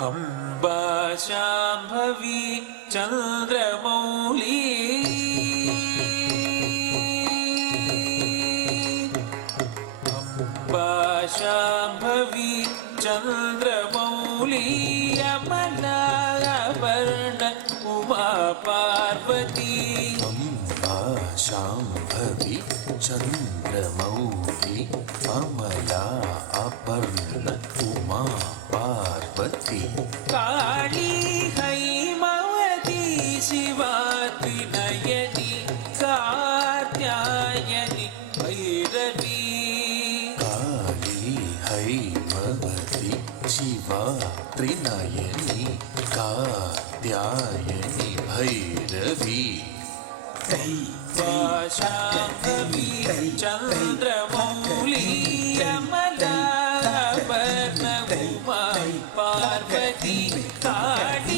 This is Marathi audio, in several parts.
अम्बा शाम्भवी चन्द्रमौली। अम्बा शाम्भवी चन्द्रमौली अमलावर्ण उमा पार्वती। अम्बा शाम्भवी चन्द्रमौली अमला अपर्णा त्रिनयनी कात्यायनि भैरवी शाम्भवी चन्द्रमौली अमलावर्ण उमा पार्वती काली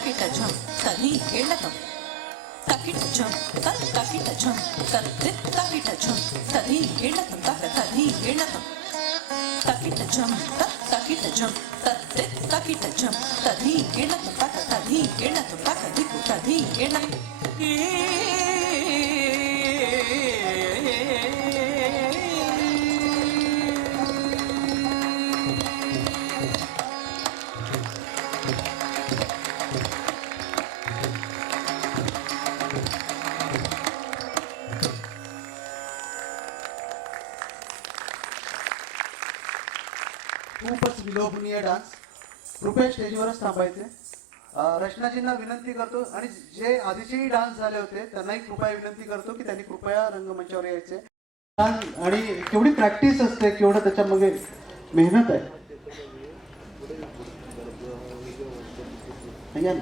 తకిట ఝం తని ఎళ్ళతం తకిట ఝం తక్ తకిట ఝం తత్తి తకిట ఝం తని ఎళ్ళతం తక తని ఎళ్ళతం తకిట ఝం తక్ తకిట ఝం తత్తి తకిట ఝం తని ఎళ్ళతం తక తని ఎళ్ళతం తక దిక్కు తని ఎళ్ళతం खूपच विलोभनीय डान्स कृपया स्टेजवरच थांबायचे. रचनाजींना विनंती करतो आणि जे आधीचेही डान्स झाले होते त्यांनाही कृपया विनंती करतो की त्यांनी कृपया रंगमंचावर यायचे. आणि केवढी प्रॅक्टिस असते केवढं त्याच्यामध्ये मेहनत आहे. या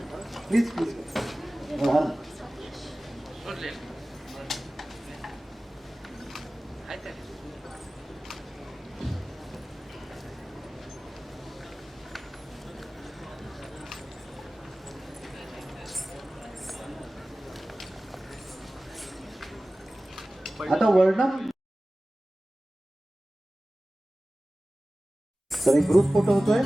प्लीज प्लीज आता वर्णम तर एक ग्रुप फोटो होतोय.